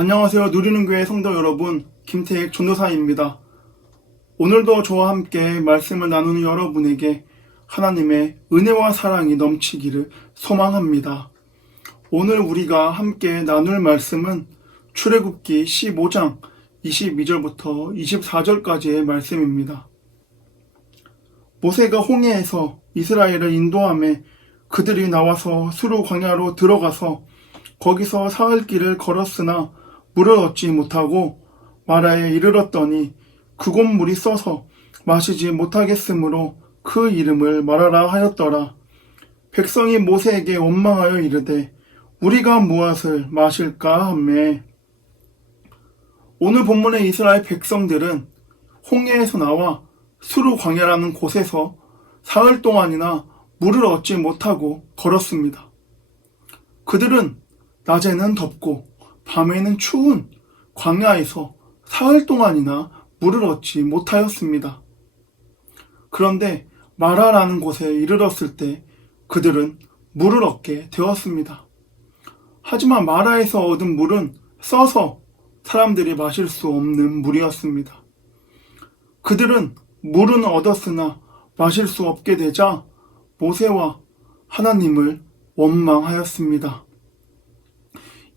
안녕하세요. 누리는 교회 성도 여러분, 김태익 전도사입니다. 오늘도 저와 함께 말씀을 나누는 여러분에게 하나님의 은혜와 사랑이 넘치기를 소망합니다. 오늘 우리가 함께 나눌 말씀은 출애굽기 15장 22절부터 24절까지의 말씀입니다. 모세가 홍해에서 이스라엘을 인도하며 그들이 나와서 수르 광야로 들어가서 거기서 사흘 길을 걸었으나 물을 얻지 못하고 마라에 이르렀더니 그곳 물이 써서 마시지 못하겠으므로 그 이름을 마라라 하였더라. 백성이 모세에게 원망하여 이르되 우리가 무엇을 마실까 하매. 오늘 본문의 이스라엘 백성들은 홍해에서 나와 수르 광야라는 곳에서 사흘 동안이나 물을 얻지 못하고 걸었습니다. 그들은 낮에는 덥고 밤에는 추운 광야에서 사흘 동안이나 물을 얻지 못하였습니다. 그런데 마라라는 곳에 이르렀을 때 그들은 물을 얻게 되었습니다. 하지만 마라에서 얻은 물은 써서 사람들이 마실 수 없는 물이었습니다. 그들은 물은 얻었으나 마실 수 없게 되자 모세와 하나님을 원망하였습니다.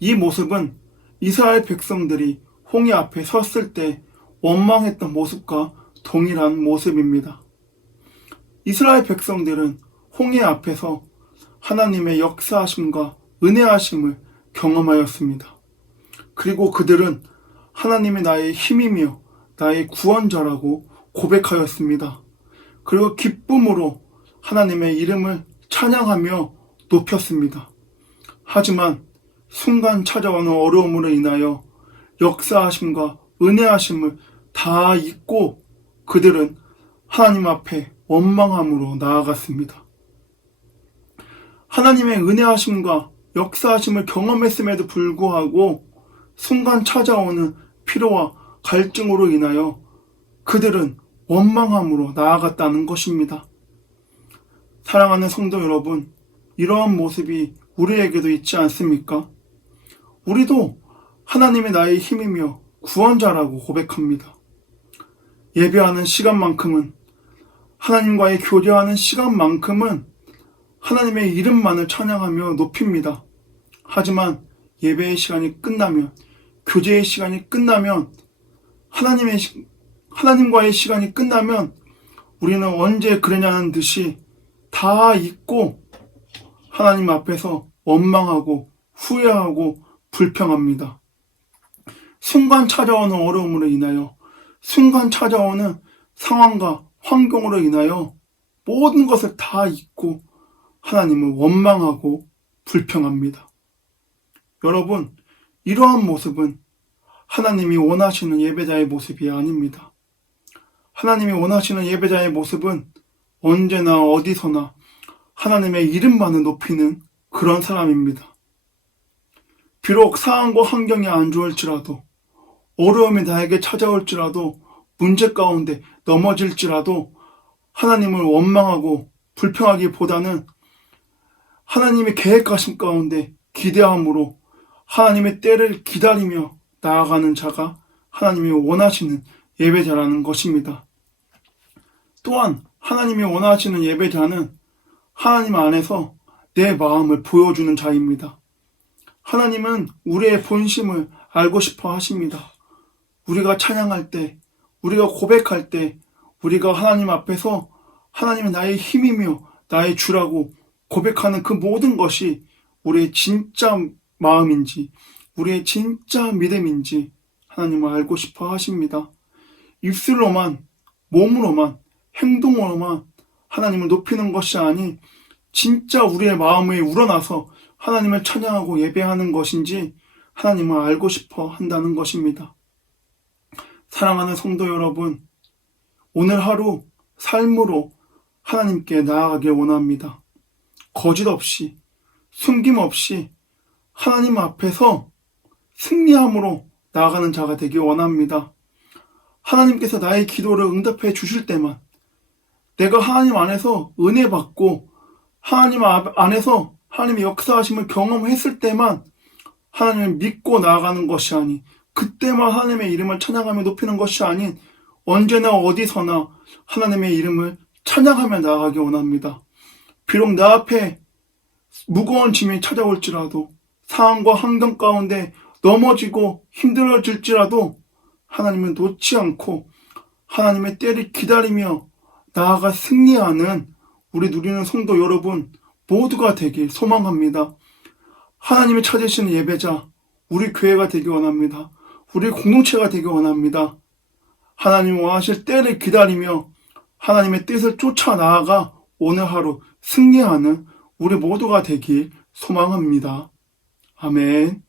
이 모습은 이스라엘 백성들이 홍해 앞에 섰을 때 원망했던 모습과 동일한 모습입니다. 이스라엘 백성들은 홍해 앞에서 하나님의 역사하심과 은혜하심을 경험하였습니다. 그리고 그들은 하나님이 나의 힘이며 나의 구원자라고 고백하였습니다. 그리고 기쁨으로 하나님의 이름을 찬양하며 높였습니다. 하지만 순간 찾아오는 어려움으로 인하여 역사하심과 은혜하심을 다 잊고 그들은 하나님 앞에 원망함으로 나아갔습니다. 하나님의 은혜하심과 역사하심을 경험했음에도 불구하고 순간 찾아오는 피로와 갈증으로 인하여 그들은 원망함으로 나아갔다는 것입니다. 사랑하는 성도 여러분, 이러한 모습이 우리에게도 있지 않습니까? 우리도 하나님이 나의 힘이며 구원자라고 고백합니다. 예배하는 시간만큼은, 하나님과의 교제하는 시간만큼은 하나님의 이름만을 찬양하며 높입니다. 하지만 예배의 시간이 끝나면, 교제의 시간이 끝나면, 하나님과의 시간이 끝나면 우리는 언제 그러냐는 듯이 다 잊고 하나님 앞에서 원망하고 후회하고 불평합니다. 순간 찾아오는 어려움으로 인하여, 순간 찾아오는 상황과 환경으로 인하여 모든 것을 다 잊고 하나님을 원망하고 불평합니다. 여러분, 이러한 모습은 하나님이 원하시는 예배자의 모습이 아닙니다. 하나님이 원하시는 예배자의 모습은 언제나 어디서나 하나님의 이름만을 높이는 그런 사람입니다. 비록 상황과 환경이 안 좋을지라도, 어려움이 나에게 찾아올지라도, 문제 가운데 넘어질지라도 하나님을 원망하고 불평하기보다는 하나님의 계획하심 가운데 기대함으로 하나님의 때를 기다리며 나아가는 자가 하나님이 원하시는 예배자라는 것입니다. 또한 하나님이 원하시는 예배자는 하나님 안에서 내 마음을 보여주는 자입니다. 하나님은 우리의 본심을 알고 싶어 하십니다. 우리가 찬양할 때, 우리가 고백할 때, 우리가 하나님 앞에서 하나님은 나의 힘이며 나의 주라고 고백하는 그 모든 것이 우리의 진짜 마음인지, 우리의 진짜 믿음인지 하나님을 알고 싶어 하십니다. 입술로만, 몸으로만, 행동으로만 하나님을 높이는 것이 아닌 진짜 우리의 마음에 우러나서 하나님을 찬양하고 예배하는 것인지 하나님을 알고 싶어 한다는 것입니다. 사랑하는 성도 여러분, 오늘 하루 삶으로 하나님께 나아가길 원합니다. 거짓 없이, 숨김 없이 하나님 앞에서 승리함으로 나아가는 자가 되길 원합니다. 하나님께서 나의 기도를 응답해 주실 때만, 내가 하나님 안에서 은혜 받고 하나님 안에서 하나님의 역사하심을 경험했을 때만 하나님을 믿고 나아가는 것이 아닌, 그때만 하나님의 이름을 찬양하며 높이는 것이 아닌 언제나 어디서나 하나님의 이름을 찬양하며 나아가기 원합니다. 비록 나 앞에 무거운 짐이 찾아올지라도, 상황과 환경 가운데 넘어지고 힘들어질지라도 하나님은 놓지 않고 하나님의 때를 기다리며 나아가 승리하는 우리 누리는 성도 여러분 모두가 되길 소망합니다. 하나님이 찾으시는 예배자, 우리 교회가 되기 원합니다. 우리 공동체가 되기 원합니다. 하나님 원하실 때를 기다리며 하나님의 뜻을 쫓아 나아가 오늘 하루 승리하는 우리 모두가 되길 소망합니다. 아멘.